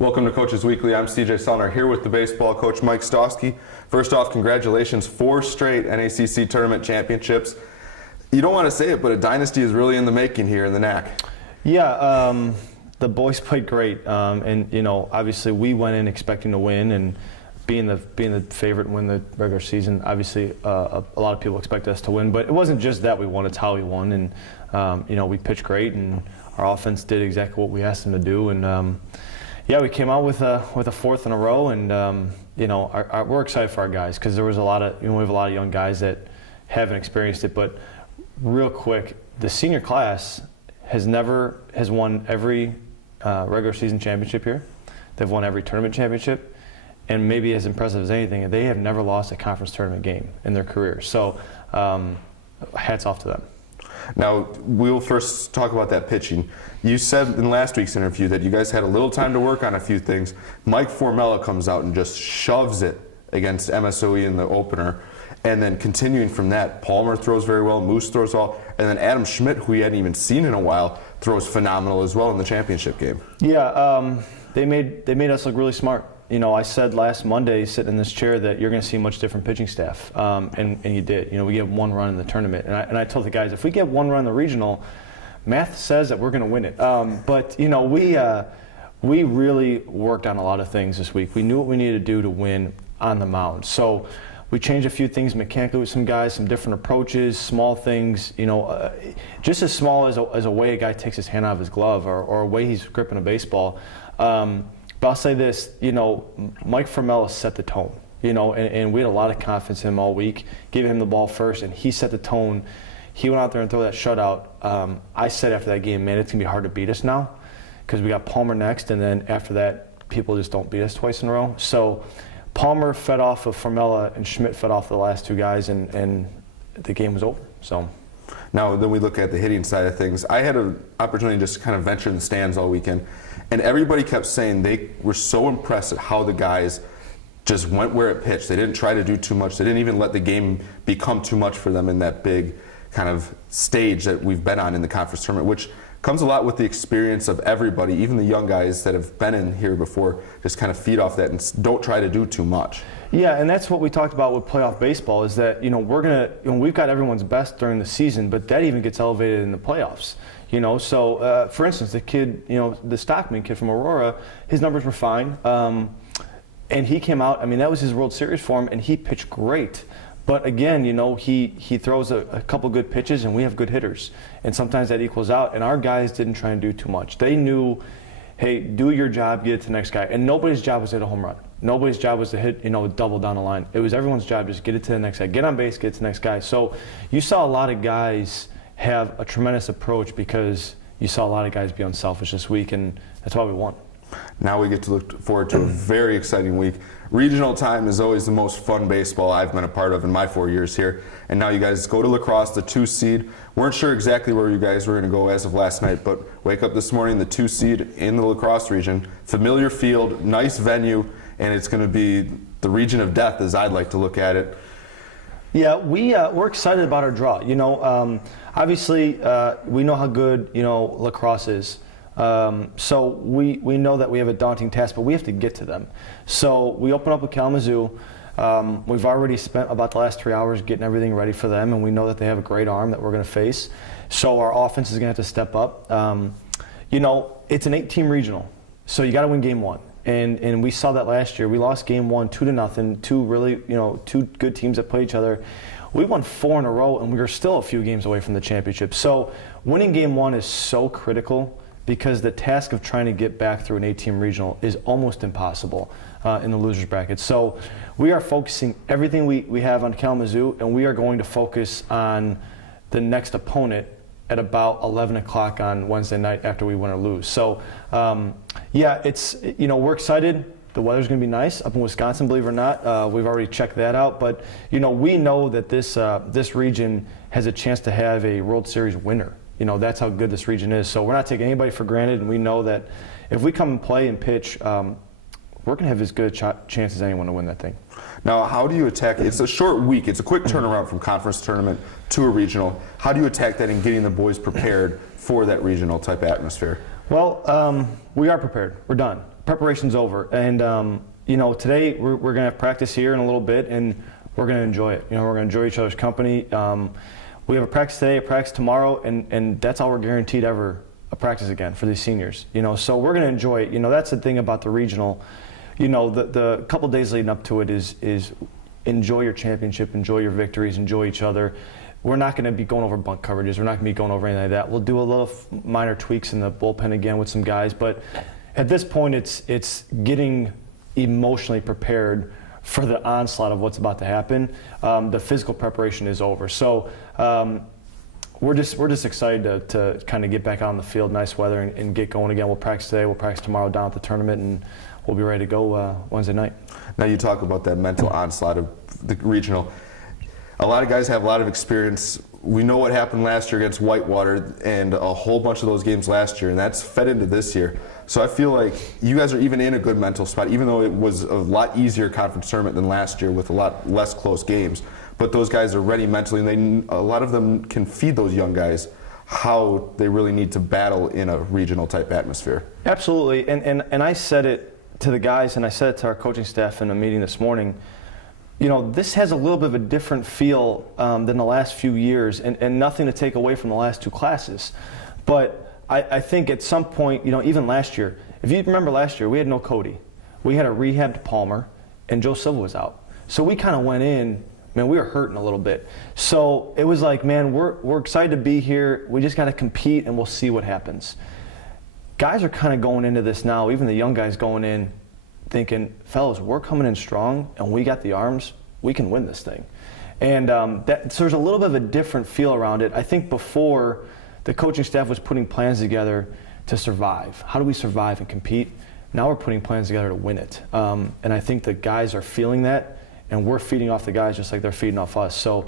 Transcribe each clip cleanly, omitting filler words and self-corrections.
Welcome to Coaches Weekly. I'm CJ Sellner here with the baseball coach Mike Stawski. First off, congratulations, 4 straight NACC Tournament championships. You don't want to say it, but a dynasty is really in the making here in the NAC. Yeah, the boys played great, and obviously we went in expecting to win and being the favorite and win the regular season. Obviously, a lot of people expect us to win, but it wasn't just that we won; it's how we won. And we pitched great, and our offense did exactly what we asked them to do. And yeah, we came out with a 4th in a row, and we're excited for our guys because there was a lot of we have a lot of young guys that haven't experienced it. But real quick, the senior class has won every regular season championship here. They've won every tournament championship, and maybe as impressive as anything, they have never lost a conference tournament game in their career. So hats off to them. Now, we'll first talk about that pitching. You said in last week's interview that you guys had a little time to work on a few things. Mike Formella comes out and just shoves it against MSOE in the opener. And then continuing from that, Palmer throws very well, Moose throws well, and then Adam Schmidt, who we hadn't even seen in a while, throws phenomenal as well in the championship game. Yeah, they made us look really smart. I said last Monday, sitting in this chair, that you're going to see a much different pitching staff, and you did. We get 1 run in the tournament, and I told the guys, if we get 1 run in the regional, math says that we're going to win it. But we really worked on a lot of things this week. We knew what we needed to do to win on the mound. So we changed a few things mechanically with some guys, some different approaches, small things. Just as small as a way a guy takes his hand out of his glove, or a way he's gripping a baseball. But I'll say this, Mike Formella set the tone, and we had a lot of confidence in him all week, giving him the ball first, and he set the tone. He went out there and threw that shutout. I said after that game, man, it's going to be hard to beat us now because we got Palmer next, and then after that, people just don't beat us twice in a row. So Palmer fed off of Formella, and Schmidt fed off the last 2 guys, and the game was over. So. Now, then we look at the hitting side of things. I had an opportunity to just kind of venture in the stands all weekend, and everybody kept saying they were so impressed at how the guys just went where it pitched. They didn't try to do too much. They didn't even let the game become too much for them in that big kind of stage that we've been on in the conference tournament, which comes a lot with the experience of everybody, even the young guys that have been in here before, just kind of feed off that and don't try to do too much. Yeah, and that's what we talked about with playoff baseball, is that we've got everyone's best during the season, but that even gets elevated in the playoffs. So for instance, the kid, the Stockman kid from Aurora, his numbers were fine, and he came out. I mean, that was his World Series for him, and he pitched great. But again, he throws a couple good pitches, and we have good hitters, and sometimes that equals out. And our guys didn't try and do too much. They knew, hey, do your job, get it to the next guy. And nobody's job was to hit a home run. Nobody's job was to hit, double down the line. It was everyone's job, just get it to the next guy, get on base, get it to the next guy. So you saw a lot of guys have a tremendous approach because you saw a lot of guys be unselfish this week, and that's why we won. Now we get to look forward to a very exciting week. Regional time is always the most fun baseball I've been a part of in my 4 years here. And now you guys go to lacrosse, the 2 seed. Weren't sure exactly where you guys were going to go as of last night, but wake up this morning, the 2 seed in the lacrosse region. Familiar field, nice venue, and it's going to be the region of death as I'd like to look at it. Yeah, we're excited about our draw. Obviously, we know how good, lacrosse is. So we know that we have a daunting task, but we have to get to them. So we open up with Kalamazoo. We've already spent about the last 3 hours getting everything ready for them, and we know that they have a great arm that we're going to face. So our offense is going to have to step up. It's an 8-team regional, so you got to win game 1. And we saw that last year. We lost game 1 2-0. 2 really, 2 good teams that play each other. We won 4 in a row, and we were still a few games away from the championship. So winning game 1 is so critical, because the task of trying to get back through an 8-team regional is almost impossible in the loser's bracket. So we are focusing everything we have on Kalamazoo, and we are going to focus on the next opponent at about 11 o'clock on Wednesday night after we win or lose. So yeah, it's, we're excited. The weather's going to be nice up in Wisconsin, believe it or not. We've already checked that out. But, we know that this region has a chance to have a World Series winner. That's how good this region is. So we're not taking anybody for granted, and we know that if we come and play and pitch, we're going to have as good a chance as anyone to win that thing. Now, how do you attack it? It's a short week. It's a quick turnaround from conference tournament to a regional. How do you attack that in getting the boys prepared for that regional type atmosphere? Well, we are prepared. We're done. preparation's over, and today we're going to have practice here in a little bit, and we're going to enjoy it. We're going to enjoy each other's company. We have a practice today, a practice tomorrow, and that's all we're guaranteed ever, a practice again for these seniors. So we're going to enjoy it. That's the thing about the regional. The couple days leading up to it is enjoy your championship, enjoy your victories, enjoy each other. We're not going to be going over bunt coverages. We're not going to be going over anything like that. We'll do a little minor tweaks in the bullpen again with some guys, but at this point, it's getting emotionally prepared for the onslaught of what's about to happen. The physical preparation is over, so we're just excited to kind of get back out on the field, nice weather, and get going again. We'll practice today. We'll practice tomorrow down at the tournament, and we'll be ready to go Wednesday night. Now you talk about that mental onslaught of the regional. A lot of guys have a lot of experience. We know what happened last year against Whitewater and a whole bunch of those games last year, and that's fed into this year. So I feel like you guys are even in a good mental spot, even though it was a lot easier conference tournament than last year with a lot less close games. But those guys are ready mentally, and a lot of them can feed those young guys how they really need to battle in a regional type atmosphere. Absolutely, and I said it to the guys, and I said it to our coaching staff in a meeting this morning. This has a little bit of a different feel than the last few years, and nothing to take away from the last two classes. But I think at some point, even last year, if you remember last year, we had no Cody. We had a rehabbed Palmer, and Joe Silva was out. So we kind of went in, man, we were hurting a little bit. So it was like, man, we're excited to be here. We just got to compete, and we'll see what happens. Guys are kind of going into this now, even the young guys going in, thinking, fellas, we're coming in strong, and we got the arms. We can win this thing. And so there's a little bit of a different feel around it. I think before, the coaching staff was putting plans together to survive. How do we survive and compete? Now we're putting plans together to win it. And I think the guys are feeling that, and we're feeding off the guys just like they're feeding off us. So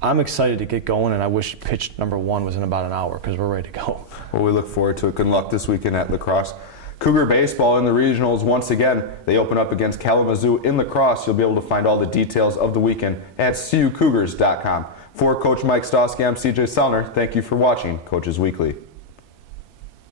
I'm excited to get going, and I wish pitch number 1 was in about an hour because we're ready to go. Well, we look forward to it. Good luck this weekend at La Crosse. Cougar Baseball in the regionals once again. They open up against Kalamazoo in La Crosse. You'll be able to find all the details of the weekend at cucougars.com. For Coach Mike Stawski, I'm CJ Sellner. Thank you for watching Coaches Weekly.